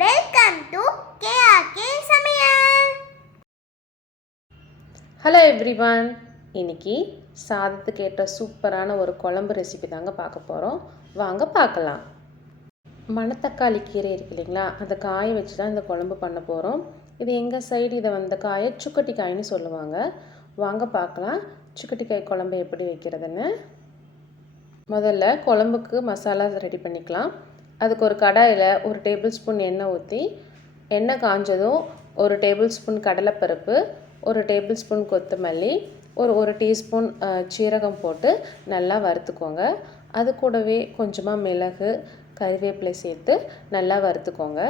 Welcome to KRK சமையல். Hello everyone, இன்னைக்கு சாதத்துக்கு ஏற்ற சூப்பரான ஒரு குழம்பு ரெசிபி தாங்க பார்க்க போகிறோம். வாங்க பார்க்கலாம். மணத்தக்காளி கீரை இருக்கு இல்லைங்களா, அந்த காயை வச்சு தான் இந்த குழம்பு பண்ண போகிறோம். இது எங்கள் சைடு இதை வந்த காயை சுக்கட்டி காயின்னு சொல்லுவாங்க. வாங்க பார்க்கலாம் சுக்கட்டி காய் குழம்பு எப்படி வைக்கிறதுன்னு. முதல்ல குழம்புக்கு மசாலா ரெடி பண்ணிக்கலாம். அதுக்கு ஒரு கடாயில் ஒரு டேபிள் ஸ்பூன் எண்ணெய் ஊற்றி, எண்ணெய் காஞ்சதும் ஒரு டேபிள் ஸ்பூன் கடலைப்பருப்பு, ஒரு டேபிள் ஸ்பூன் கொத்தமல்லி, ஒரு டீஸ்பூன் சீரகம் போட்டு நல்லா வறுத்துக்கோங்க. அது கூடவே கொஞ்சமாக மிளகு, கறிவேப்பிலை சேர்த்து நல்லா வறுத்துக்கோங்க.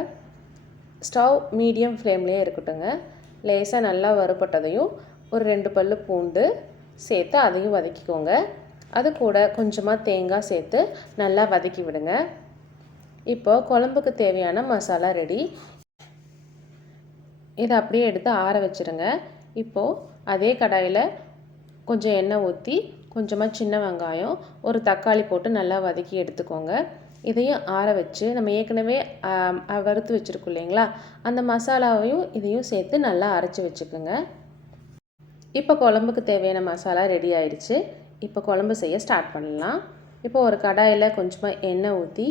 ஸ்டவ் மீடியம் ஃப்ளேம்லேயே இருக்கட்டுங்க. லேசாக நல்லா வறுபட்டதையும் ஒரு 2 பல்லு பூண்டு சேர்த்து அதையும் வதக்கிக்கோங்க. அது கூட கொஞ்சமாக தேங்காய் சேர்த்து நல்லா வதக்கி விடுங்க. இப்போது குழம்புக்கு தேவையான மசாலா ரெடி. இதை அப்படியே எடுத்து ஆற வச்சுருங்க. இப்போது அதே கடாயில் கொஞ்சம் எண்ணெய் ஊற்றி கொஞ்சமாக சின்ன வெங்காயம், ஒரு தக்காளி போட்டு நல்லா வதக்கி எடுத்துக்கோங்க. இதையும் ஆற வச்சு நம்ம ஏற்கனவே வறுத்து வச்சுருக்கோம் இல்லைங்களா, அந்த மசாலாவையும் இதையும் சேர்த்து நல்லா அரைச்சி வச்சுக்கோங்க. இப்போ குழம்புக்கு தேவையான மசாலா ரெடி ஆயிடுச்சு. இப்போ குழம்பு செய்ய ஸ்டார்ட் பண்ணலாம். இப்போ ஒரு கடாயில் கொஞ்சமாக எண்ணெய் ஊற்றி,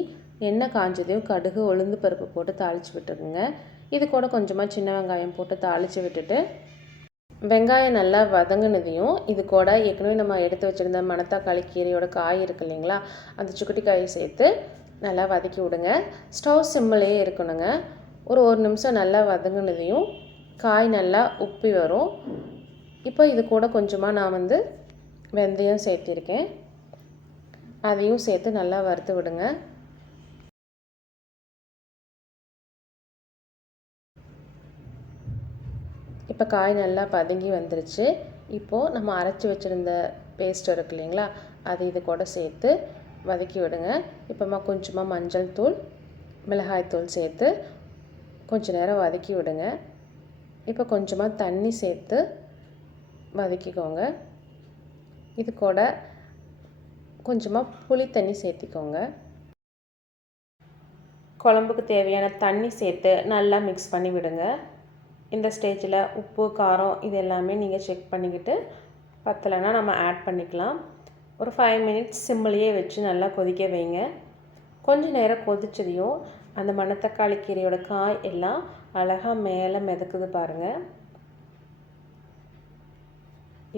எண்ணெய் காஞ்சதையும் கடுகு, உளுந்து பருப்பு போட்டு தாளித்து விட்டுருங்க. இது கூட கொஞ்சமாக சின்ன வெங்காயம் போட்டு தாளித்து விட்டுட்டு, வெங்காயம் நல்லா வதங்கினதையும் இது கூட ஏற்கனவே நம்ம எடுத்து வச்சுருந்த மணத்தக்காளி கீரையோட காய் இருக்குது இல்லைங்களா, அந்த சுக்கட்டி காயை சேர்த்து நல்லா வதக்கி விடுங்க. ஸ்டவ் சிம்மிலேயே இருக்கணுங்க. ஒரு நிமிஷம் நல்லா வதங்கினதையும் காய் நல்லா உப்பி வரும். இப்போ இது கூட கொஞ்சமாக நான் வெந்தயம் சேர்த்திருக்கேன். அதையும் சேர்த்து நல்லா வறுத்து விடுங்க. இப்போ காய் நல்லா பதங்கி வந்துருச்சு. இப்போது நம்ம அரைச்சி வச்சுருந்த பேஸ்ட் இருக்கு இல்லைங்களா, அது இது கூட சேர்த்து வதக்கி விடுங்க. இப்போமா கொஞ்சமாக மஞ்சள் தூள், மிளகாய் தூள் சேர்த்து கொஞ்சம் நேரம் வதக்கி விடுங்க. இப்போ கொஞ்சமாக தண்ணி சேர்த்து வதக்கிக்கோங்க. இது கூட கொஞ்சமாக புளி தண்ணி சேர்த்திக்கோங்க. குழம்புக்கு தேவையான தண்ணி சேர்த்து நல்லா மிக்ஸ் பண்ணி விடுங்க. இந்த ஸ்டேஜில் உப்பு, காரம் இது எல்லாமே நீங்கள் செக் பண்ணிக்கிட்டு பத்தலைன்னா நம்ம ஆட் பண்ணிக்கலாம். ஒரு 5 மினிட்ஸ் சிம்மிலேயே வச்சு நல்லா கொதிக்க வைங்க. கொஞ்சம் நேரம் கொதிச்சதையும் அந்த மணத்தக்காளி கீரையோட காய் எல்லாம் அழகாக மேலே மிதக்குது பாருங்கள்.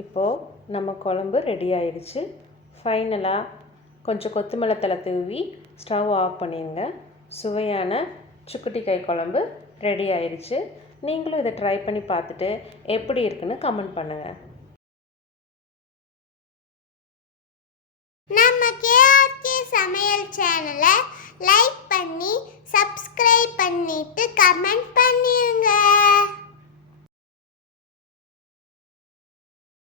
இப்போது நம்ம குழம்பு ரெடி ஆயிடுச்சு. ஃபைனலாக கொஞ்சம் கொத்தமல்லி தழை தூவி ஸ்டவ் ஆஃப் பண்ணிடுங்க. சுவையான சுக்கட்டி காய் குழம்பு ரெடி ஆயிடுச்சு. நீங்களும் இதை ட்ரை பண்ணி பார்த்துட்டு எப்படி இருக்குன்னு கமெண்ட் பண்ணுங்கள். நம்ம கேஆர்கே சமையல் சேனலை லைக் பண்ணி சப்ஸ்கிரைப் பண்ணிட்டு கமெண்ட் பண்ணி